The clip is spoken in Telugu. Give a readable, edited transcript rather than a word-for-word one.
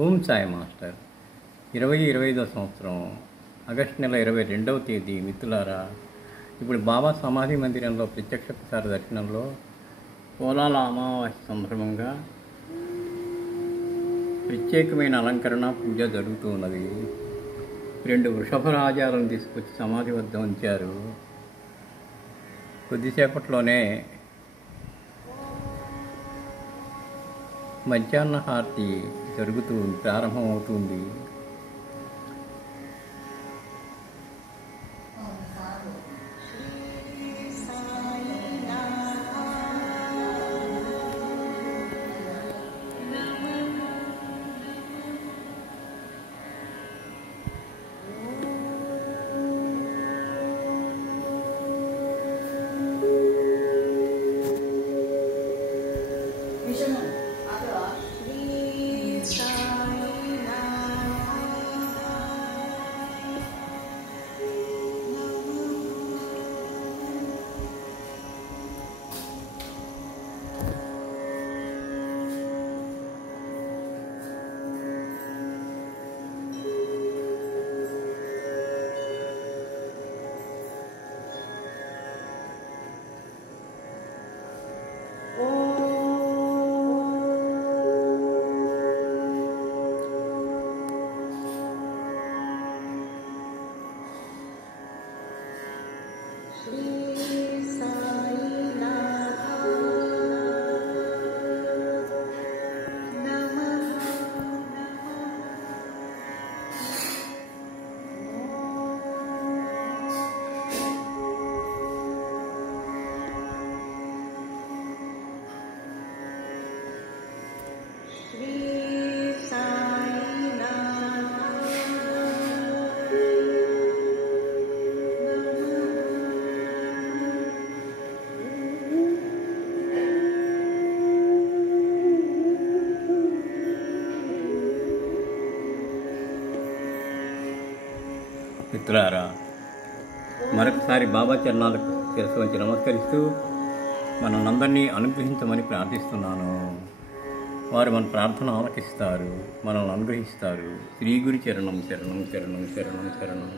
ఓం సాయి మాస్టర్ 2025 సంవత్సరం ఆగస్టు నెల 22వ తేదీ. మిత్రులారా, ఇప్పుడు బాబా సమాధి మందిరంలో ప్రత్యక్ష ప్రసార దర్శనంలో పోలాల అమావాస్య సందర్భంగా ప్రత్యేకమైన అలంకరణ పూజ జరుగుతూ ఉన్నది. 2 వృషభరాజాలను తీసుకొచ్చి సమాధి వద్ద ఉంచారు. కొద్దిసేపట్లోనే మధ్యాహ్న హారతి ప్రారంభమవుతుంది. మిత్రులారా, మరొకసారి బాబా చరణాలకు శిరస్సు వంచి నమస్కరిస్తూ మనందరినీ అనుగ్రహించమని ప్రార్థిస్తున్నాను. వారు మన ప్రార్థన ఆలకిస్తారు, మనల్ని అనుగ్రహిస్తారు. శ్రీ గురు చరణం శరణం శరణం శరణం శరణం.